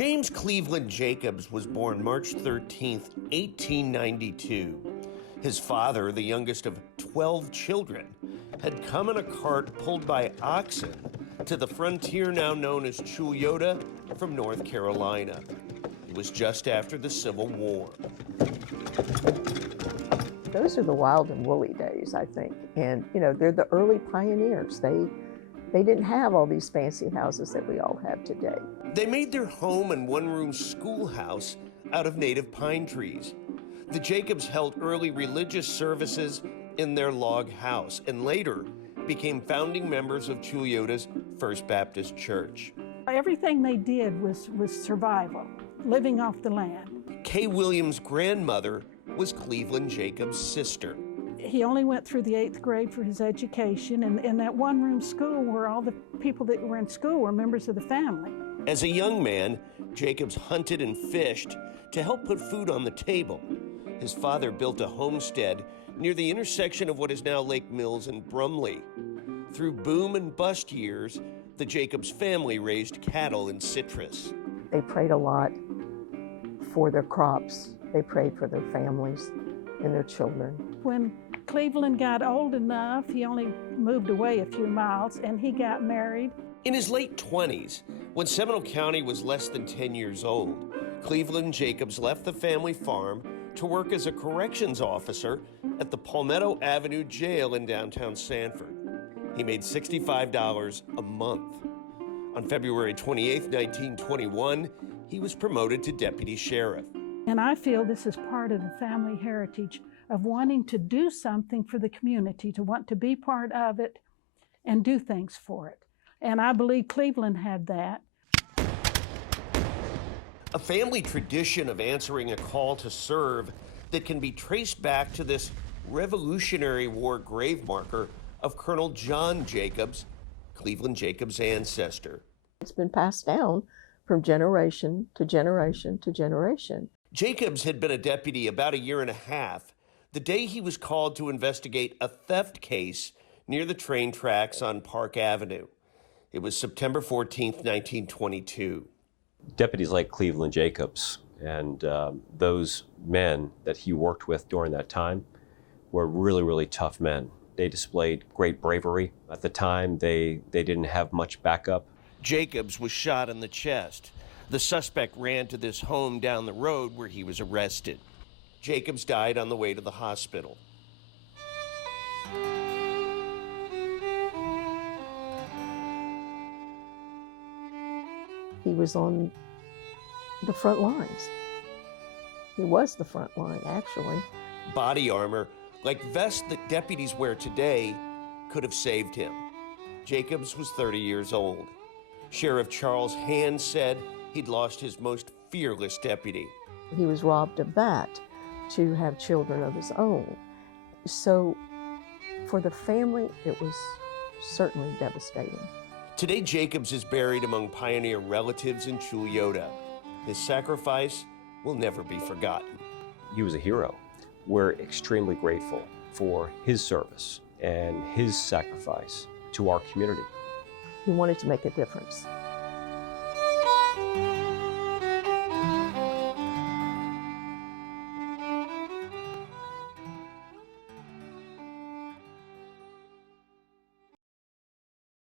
James Cleveland Jacobs was born March 13th, 1892. His father, the youngest of 12 children, had come in a cart pulled by oxen to the frontier now known as Chuliota from North Carolina. It was just after the Civil War. Those are the wild and woolly days, I think. And, you know, they're the early pioneers. They didn't have all these fancy houses that we all have today. They made their home and one-room schoolhouse out of native pine trees. The Jacobs held early religious services in their log house and later became founding members of Chuliota's First Baptist Church. Everything they did was survival, living off the land. Kay Williams' grandmother was Cleveland Jacobs' sister. He only went through the 8th grade for his education, and in that one-room school where all the people that were in school were members of the family. As a young man, Jacobs hunted and fished to help put food on the table. His father built a homestead near the intersection of what is now Lake Mills and Brumley. Through boom and bust years, the Jacobs family raised cattle and citrus. They prayed a lot for their crops. They prayed for their families and their children. When Cleveland got old enough, he only moved away a few miles, and he got married. In his late 20s, when Seminole County was less than 10 years old, Cleveland Jacobs left the family farm to work as a corrections officer at the Palmetto Avenue Jail in downtown Sanford. He made $65 a month. On February 28, 1921, he was promoted to deputy sheriff. And I feel this is part of the family heritage of wanting to do something for the community, to want to be part of it and do things for it. And I believe Cleveland had that. A family tradition of answering a call to serve that can be traced back to this Revolutionary War grave marker of Colonel John Jacobs, Cleveland Jacobs' ancestor. It's been passed down from generation to generation to generation. Jacobs had been a deputy about a year and a half the day he was called to investigate a theft case near the train tracks on Park Avenue. It was September 14th, 1922. Deputies like Cleveland Jacobs and those men that he worked with during that time were really, really tough men. They displayed great bravery. At the time, they didn't have much backup. Jacobs was shot in the chest. The suspect ran to this home down the road where he was arrested. Jacobs died on the way to the hospital. He was on the front lines. He was the front line, actually. Body armor, like vests that deputies wear today, could have saved him. Jacobs was 30 years old. Sheriff Charles Hand said he'd lost his most fearless deputy. He was robbed of that to have children of his own. So for the family, it was certainly devastating. Today, Jacobs is buried among pioneer relatives in Chuliota. His sacrifice will never be forgotten. He was a hero. We're extremely grateful for his service and his sacrifice to our community. He wanted to make a difference.